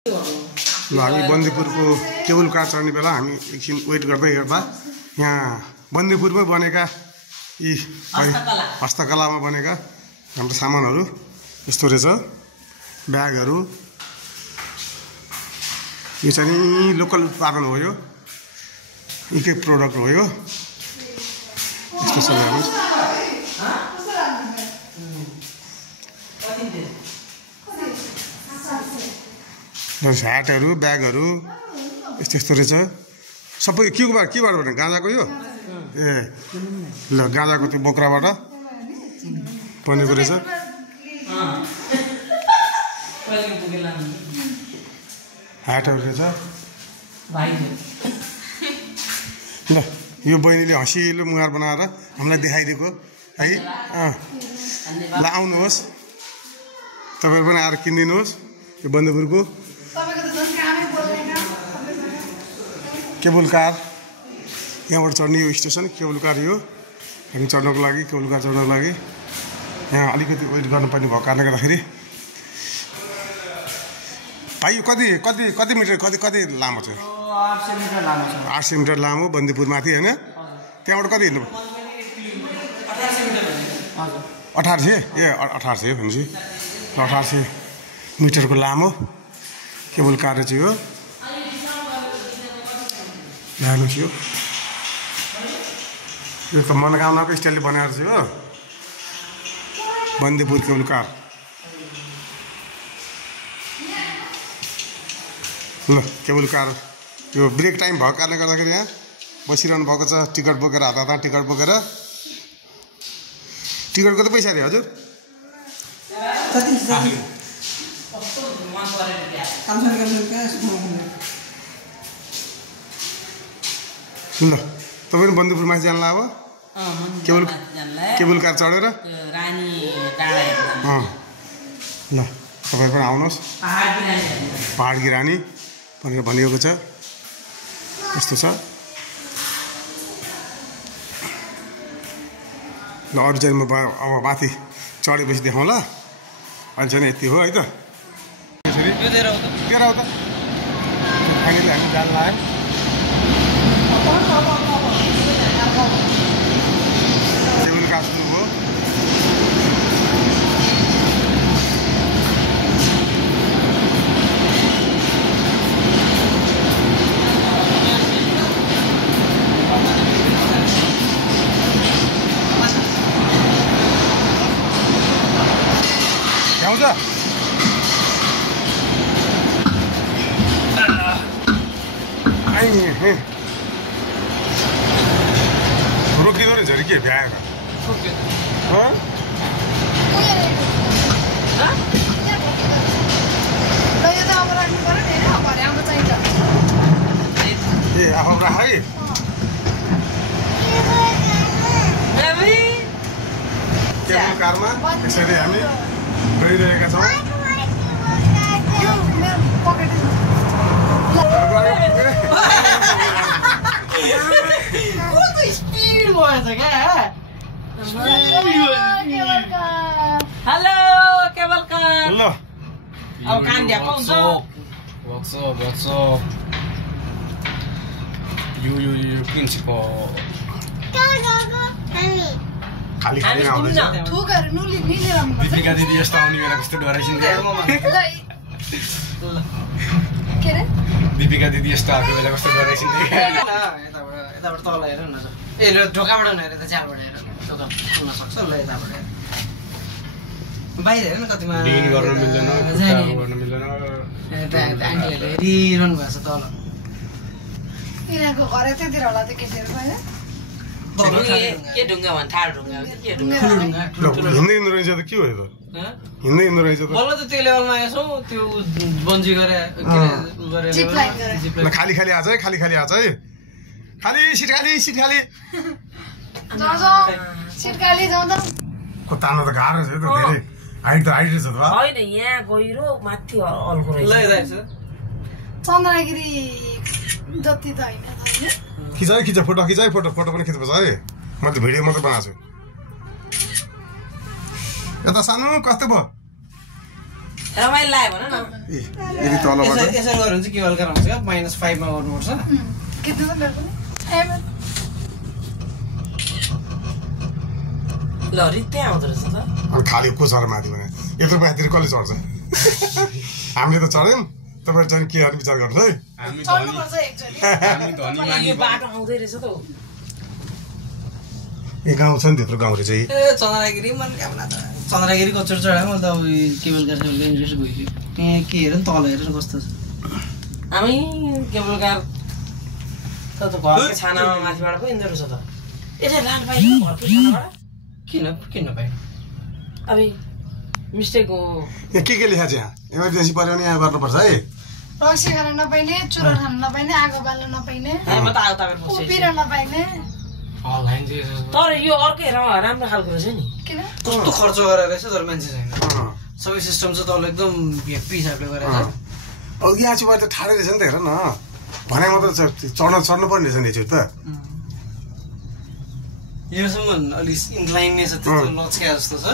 ल हामी बन्दीपुरको cable car चढ्ने बेला हामी एकछिन वेट गर्दै गर्दा यहाँ बन्दीपुरमै बनेका यी हस्तकलामा बनेका हाम्रो सामानहरू यस्तो रहेछ। ब्यागहरू यो चाहिँ लोकल उत्पादन हो, यो यहीँकै प्रोडक्ट हो यो। यस्तो छ हेर्नुहोस्। ह्याटहरू ब्यागहरू यस्तो यस्तो रहेछ सबै। केबाट भने गाँजाको यो ल गाँजाको त्यो बोक्राबाट बनेको रहेछ। ह्याटहरू रहेछ। ल यो बहिनीले हँसिलो मुहार बनाएर हामीलाई देखाइदिएको है। ल आउनुहोस्, तपाईँहरू पनि आएर किनिदिनुहोस् यो बन्दीपुरको केबुल कार। यहाँबाट चढ्ने यो स्टेसन केबुल कार, यो हामी चढ्नको लागि केबुल कार चढ्नको लागि यहाँ अलिकति वेट गर्नुपर्ने भएको कारणले गर्दाखेरि भाइ यो कति मिटर कति लामो छ? 800 मिटर लामो बन्दीपुरमाथि होइन। त्यहाँबाट कति हिँड्नु? 1800 ए 1800 भनेपछि 1800 मिटरको लामो केबुल कार चाहिँ हो। हेर्नुहोस् यो त मनोकामनाको स्टाइलले बनाएर चाहिँ हो बन्दीपुर केबुल कार। ल केबुल कार यो ब्रेक टाइम भएको कारणले गर्दाखेरि यहाँ बसिरहनु भएको छ। टिकट बोकेर हातमा टिकट बोकेर। टिकटको त पैसा अरे हजुर? ल तपाईँ पनि बन्दीपुरमा जान्ला अब केबुल कार चढेर। ल तपाईँ पनि आउनुहोस्, पहाडकी रानी भनेर भनिएको छ। यस्तो छ। ल अरू चाहिँ म अब माथि चढेपछि देखाउँला। अहिले चाहिँ यति हो है त। तेह्र हो त फाइनली हामी जान लाग्यो। केबुल कार सुरु भयो। आउँछ रोकिँदो रहेछ अरे के भ्याएर? ए आफू राख है। केबुल कारमा यसरी हामी गइरहेका छौँ। Hello cable car. ल अब कान ध्या पाउँछ। यो प्रिन्सिपल खाली आउँदैछ। दिपिका दिदी यस्तो आउने बेला कस्तो डराइसिन्छ। दिपिका दिदी यस्तो आएको बेला कस्तो डराइसिन्छ। यताबाट तल हेर न। ए ढोकाबाट नहेर त चारबाट हेर ढोका सुन्न सक्छ। ल यताबाट हेर बाहिर हेर न कतिमा गर्न मिल्दैन, गर्न मिल्दैन। आन्टीहरूले हेरिरहनु भएको छ तल। यिनीहरूको घर यतैतिर होला त्यो केटीहरूको होइन? के ढुङ्गा भन्छ? थाहा ढुङ्गा के ढुङ्गा? हिँड्दै हिँड्दो रहेछ त के हो यो? हिँड्दै हिँड्दो रहेछ त। बल्ल त त्यो लेभलमा आएछौ। त्यो बन्जी गरे खाली खाली आछ है, खाली खाली आछ है। खाली सिट खाली सिट खाली सिट खाली जाउँ त। तान्नु त गाह्रो छ त। धेरै हाइट रहेछ त। होइन यहाँ गहिरो माथि अल्को रहेछ। चन्द्रगिरी जति त होइन। खिच फोटो खिच है। फोटो पनि खिच्नुपर्छ है। म त भिडियो मात्रै बनाएको छु। यता सानो कस्तो भयो? रमाइलो लाग्यो भन न यदि तलबाट यसरी गऱ्यो भने चाहिँ केवल कार आउँछ क्या -5 मा गर्नुपर्छ कितना तो मेरे को नहीं ल रित्तै आउँदो रहेछ त अनि खाली को चढ माथि भने यत्रो माथि कसले चढ्छ हामीले त चढ्यौँ तपाईँ चाहिँ के गर्ने विचार गर्नु है हामी चढ्नु पर्छ एकचोटि हामी धनी मानी यो बाटो आउँदै रहेछ त ए गाउँ छ नि त्यत्रो गाउँ रहेछ ए चन्द्रगिरी मनोकामना त चन्द्रगिरी कचर चढायो मैले त अब केबल कार चाहिँ इन्ट्रेस्ट गइसक्यो त्यहाँ के हेर नि तल हेर न कस्तो छ हामी केबल कार त घरकै छानामा माथिबाट पो हिँड्दो रहेछ त यसो लान पाइयो घरकै छानाबाट किन पाइयो अब मिस्टेक हो यहाँ के लेखा छ यहाँ इमर्जेन्सी पऱ्यो भने यहाँ गर्नुपर्छ है रक्सी खान नपाइने चुरो खान नपाइने आगो बाल्न नपाइने म त आगो तापेर बस्छु उभिएर नपाइने तर यो अर्कै राम्रो खालको रहेछ नि किन कस्तो खर्च गरेर रहेछ तर मान्छे छैन सबै सिस्टम चाहिँ तल एकदम हेप्पी हिसाबले गरेर अब यहाँ चाहिँ त ठाडै रहेछ नि त हेर न भने मात्र चढ्नु पर्ने रहेछ नि यो त योसम्म अलिक इन्क्लाइन नै छ त्यस्तो लचक्या जस्तो छ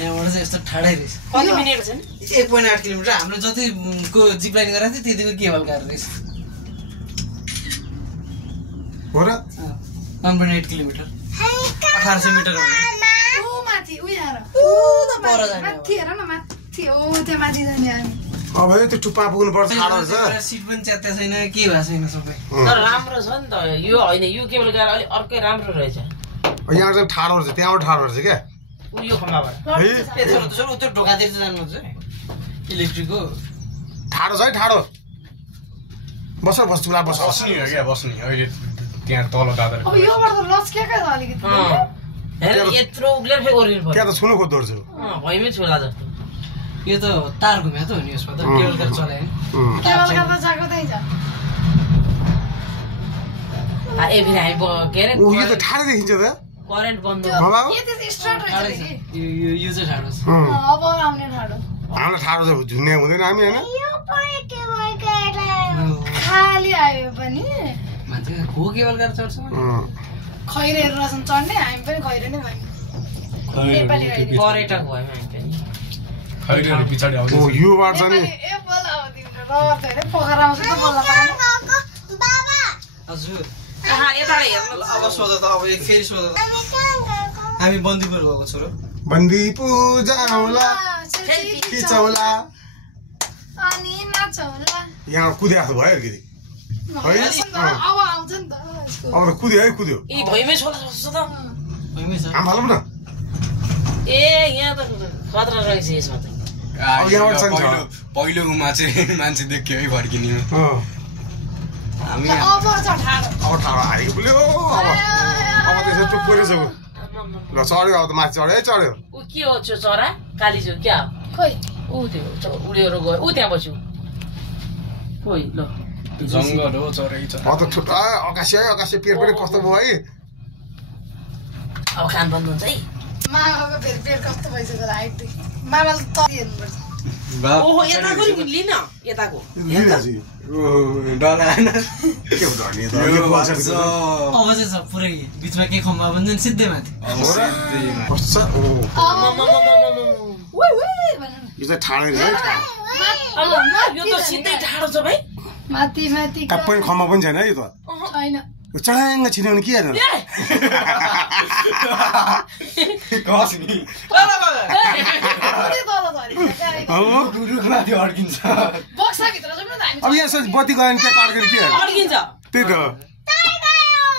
यहाँबाट चाहिँ यस्तो ठाडै रहेछ कति मिनेट छ नि 1.8 किलोमिटर हामीले जतिको जिप लाइन गरेको थियो त्यतिको केबल कार रहेछ हो र 1.8 किलोमिटर 1800 मिटर हो ऊ माथि ऊ यहाँ पर जाने माथि हेर न माथि ओ त्यहाँ माथि जाने हामी अब त्यो टुप्पा पुग्नु पर्छ ठाडो रहेछ सिट पनि च्यात्या छैन के भएको छैन सबै तर राम्रो छ नि त यो होइन यो केबल कार अलिक अर्कै राम्रो रहेछ यहाँ चाहिँ ठाडो रहेछ त्यहाँबाट ठाडो रहेछ क्या यो खम्बाबाट त्यो ढोकातिर चाहिँ जानुहुन्छ इलेक्ट्रिकको ठाडो छ है ठाडो बस तुला बस बस्ने हो क्या बस्ने अहिले त्यहाँ तल दादा अब योबाट त लचकेकै छ अलिकति हेर यत्रो उक्लेर फेरि ओर्लिनु पर्यो त्यहाँ त छुनु खोज्दो रहेछ भैमै छुला जस्तो यो त तार घुम्या त हो नि यसमा त केबल कार चलायो केबल कार त जाको त्यही छ ए फेरि हामी के अरे ऊ यो त ठाडो देखिन्छ त करेन्ट बन्द बाबा यो त स्टार्ट रहेछ कि यो चाहिँ ठाडो छ अब आउने ठाडो हामीलाई ठाडो छ झुन्ने हुँदैन हामी होइन खाली आयो पनि मान्छे खो केबल कार चढ्छ खैरेहरू रहेछन् चढ्ने हामी पनि खैरे नै भयौँ नेपाली खैरे पर्यटक भयौँ हामी पनि खैरेहरू पछाडि आउँछ ओ योबाट छ नि नेपाली ए बोल अब तिम्रो रहर त हेरे पोखरा आउँछ त बोल्न पाएन हजुर यता हेर्नु अब सोध त अब एक फेरि सोध हामी बन्दीपुर गएको छौँ र बन्दीपुर जाउँला खिचौला अनि नाचौला यहाँ कुद्या जस्तो भयो अलिकति अब आउँछ नि त यसको अब त कुद्यो है कुद्यो ए भैमै छोला जस्तो त भइमै छ हामी फालौँ न ए यहाँ त खतरा रहेछ यसमा त अब यहाँबाट छ नि छ। पहिलोमा चाहिँ मान्छे देख्यो है फर्किने हामी अब छ ठाडो अब ठाडो हारेको पुग्यो अब त्यसो टुप्पो रहेछ ऊ ल चढ्यो अब त माथि चढ्यो है चढ्यो ऊ के हो त्यो चरा काली जो क्या खोइ ऊ त्यो उडेर गयो ऊ त्यहाँ बस्यो खोइ ल जङ्गल हो चरै छ अब त ठुटा अकासे पेट पनि कस्तो भयो है अब खान बन्द हुन्छ है मामाको फेरि पेट कस्तो भइसक्यो हाइट मामाले त हेर्नुपर्छ ओहो यताको नि लिन यताको डला होइन के हो धनी त यो अब चाहिँ छ पुरै बिचमा के खम्बा भन्छ नि सिधै माथि कस्तो छ ओ उइ भनेर यो चाहिँ ठाडै रहेछ है ठाडो अब यो त सिधै ठाडो छ भाइ माथि माथि ट्याप पनि खम्बा पनि छैन है यो त छैन यो चढाङ्ग छिर्यो भने के हेर्नु कस नि रुखमाथि अड्किन्छ बक्साभित्र जाउँ न त हामी अब यहाँ बत्ती गयो भने त्यहाँ काट्दैन के हेर्नु अड्किन्छ त्यही त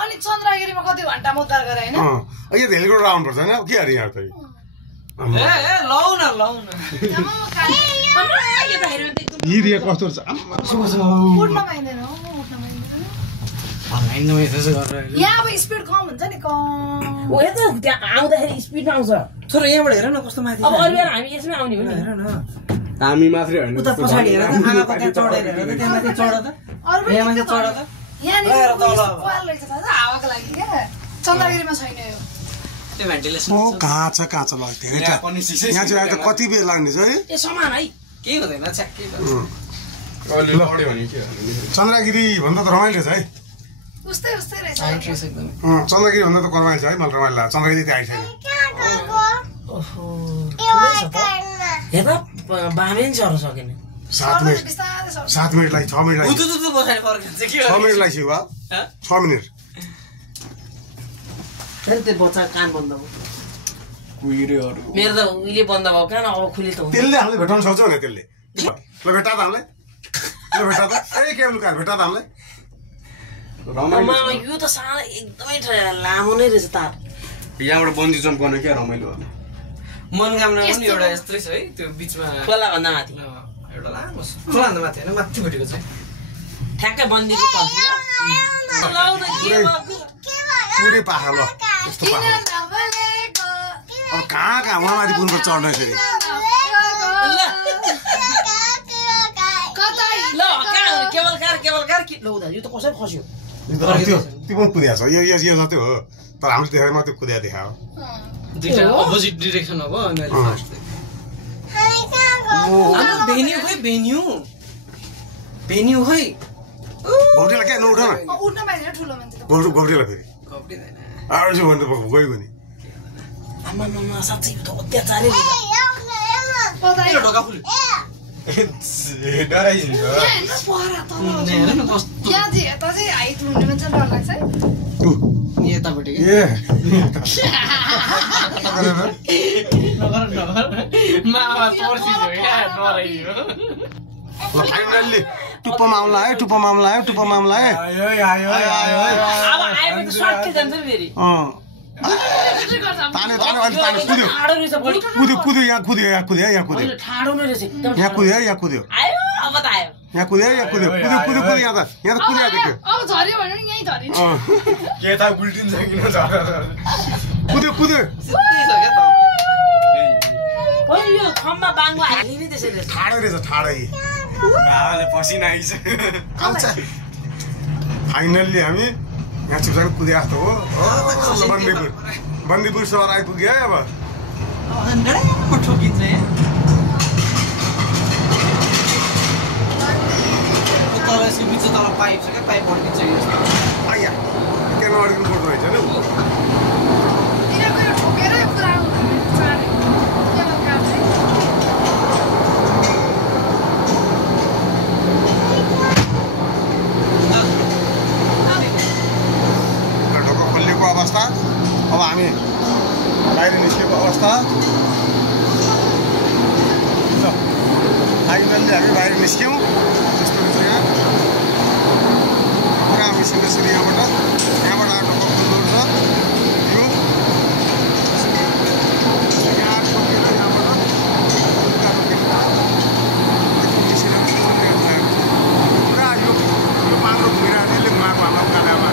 अनि चन्द्रगिरीमा कति घन्टा उद्धार गरे होइन यो त हेलिकप्टर आउनुपर्छ होइन के अरे यहाँ त लौ न यता हेऱ्यो भने त एकदम हिरिया कस्तो रहेछ उठ्न पाइँदैन उठ्न पाइँदैन यहाँ अब स्पिड कम हुन्छ नि कम ऊ यता त्यहाँ आउँदाखेरि स्पिडमा आउँछ छोरो यहाँबाट हेर न कस्तो माथि अब अरू बेला हामी यसमै आउने हो नि हेर न हामी मात्रै होइन उता पछाडि हेर त आमाको त्यहाँ चढेर हेर त त्यहाँ माथि चढ त अरू पनि यहाँ माथि चढ त यहाँनिर हेर तल। पाल रहेछ त हावाको लागि क्या चन्द्रगिरीमा छैन यो त्यो भेन्टिलेसन ओ काँचा लाग्थ्यो है यहाँ पनि सिसै यहाँ चाहिँ त कति बेर लाग्ने छ है ए समान है केही हुँदैन छ्याक्कै अहिले लड्यो भने के चन्द्रगिरी भन्दा त रमाइलो छ है उस्तै उस्तै रहेछ एकदमै चन्द्रगिरी भन्दा त रमाइलो छ है मलाई रमाइलो लाग्छ चन्द्रगिरी त्यहाँ आइसक्यो ओहो ठुलै छ त हेर बामे नि सर्न सकेन 7 मिनेट बिस्तारै सर्छ 7 मिनेटलाई 6 मिनेटलाई उतु बसाइ फर्किन्छ के 6 मिनेटलाई छु बा 6 मिनेट फेरि त्यो बच्चा कान बन्द भयो कुहिरेहरू मेरो त उहिले बन्द भयो कान अब खुले त त्यसले हामीले भेटाउन सक्छ भने त्यसले ल भेटा त हामीलाई ल भेटा त ए केबल कार भेटा त हामीलाई मामा यो त सानो एकदमै लामो नै रहेछ तार यहाँबाट बन्जी जम्प गर्न क्या रमाइलो होला मनोकामना पनि एउटा यस्तै छ है त्यो बिचमा खोला भन्दा माथि एउटा लामो खोलाभन्दा माथि होइन माथि फुटेको चाहिँ ठ्याक्कै बन्दीको पर्छ पुरै पाखा ल यस्तो पाखा अब कहाँ कहाँ उहाँमाथि पुग्नु चढ्न फेरि ल केवल कार के ल यो त कसरी खस्यो त्यो पनि कुदिया छ यो जति हो तर हामीले देखाएर मात्रै कुदिया देखायो दुईटा अपोजिट डिरेक्सन हो अनि फर्स्ट भेन्यू खै घौटेला क्या नउठ न उठ्न पाइँदैन ठुलो मान्छे त घौटेला फेरि घप्टिँदैन अरू चाहिँ भन्नु गयो भने आमा साँच्चै यो त अत्याचारै यो ढोका खुल्यो डराइन्छ हेर न कस्तो यहाँ चाहिँ यता चाहिँ हाइट हुने मान्छे डर लाग्छ है यतापट्टि ए मामा तोर्सियो क्या डराइयो फाइनल्ली टुप्पोमा आउला है टुप्पोमा आउला है आयो अब आएपछि सर्टै जान्छ नि फेरि ताने अलि ताने कुद्यो ठाडो रहेछ बढी कुद्यो यहाँ कुद्यो ठाडो नै रहेछ एकदम यहाँ कुद्यो आयो अब त आयो यहाँ कुद्यो यहाँ त कुद्यो देख्यो अब झऱ्यो भने पनि यहीँ झरिन्छ के त उल्टिन्छ किन कुद्यो सिधै छ क्या यो खम्बा बाङ्गो हाल्ने नै त्यसरी ठाडै रहेछ ठाडै बाबाले पसिना आइछ फाइनल्ली हामी यहाँ चुपचाप कुदे जस्तो हो बन्दीपुर सहर आइपुग्यो है अब ठोकिन्छ तल यसको बिच तल पाइप छ क्या पाइप अड्किन्छ आइया त्यहाँ नअड्किनु पर्दो रहेछ नि तिनीहरूको यो ठोकेरै पुरा चाँडै केवल कार चाहिँ ढोका खोलिएको अवस्था अब हामी बाहिर निस्केको अवस्था फाइनल्ली हामी बाहिर निस्क्यौँ त्यस्तो रहेछ यहाँ पुरा मिसिन यसरी यहाँबाट ढोका खोल्नु रहेछ यो यहाँ ठोकेर यहाँबाट पुरा यो पाम्रो घुमिरहेको घुमाएको हाम्रो कालामा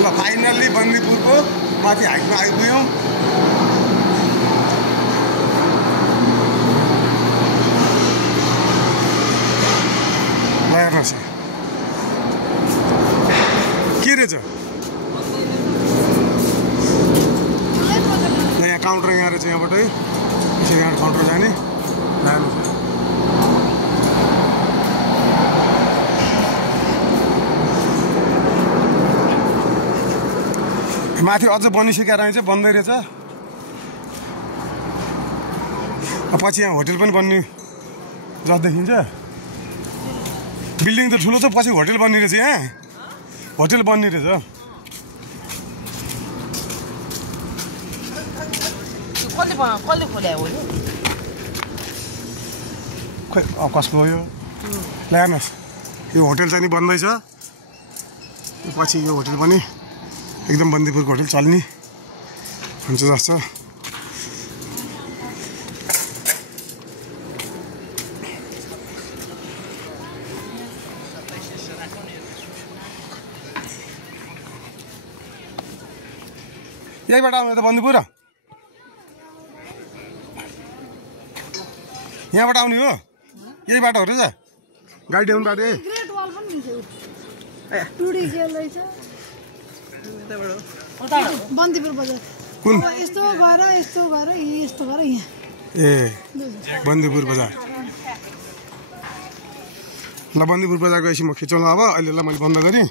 ल फाइनल्ली बन्दीपुरको माथि हाइटमा आइपुग्यौँ ल हेर्नुहोस् के रहेछ यहाँ काउन्टर यहाँ रहेछ यहाँबाटै यहाँ काउन्टर जाने लानुहोस् माथि अझ बनिसकेर रहेछ बन्दै रहेछ पछि यहाँ होटेल पनि बन्ने जस देखिन्छ बिल्डिङ त ठुलो छ पछि होटेल बन्ने रहेछ यहाँ होटेल बन्ने रहेछ कसले खोल्या हो खोइ कसको हो यो ल हेर्नुहोस् यो होटेल चाहिँ नि बन्दैछ पछि यो होटेल पनि एकदम बन्दीपुरको होटेल चल्ने हुन्छ जस्तो यहीबाट आउने त बन्दीपुर यहाँबाट आउने हो यही बाटो हो रहेछ गाडी ल्याउनु बाटो ग्रेट वाल पनि टुडी जेल रहेछ बन्दीपुर बजार कुन यस्तो गएर यस्तो गएर यहाँ ए बन्दीपुर बजार ल बन्दीपुर बजार गएपछि म खिचौँला अब अहिले ल मैले बन्द गरेँ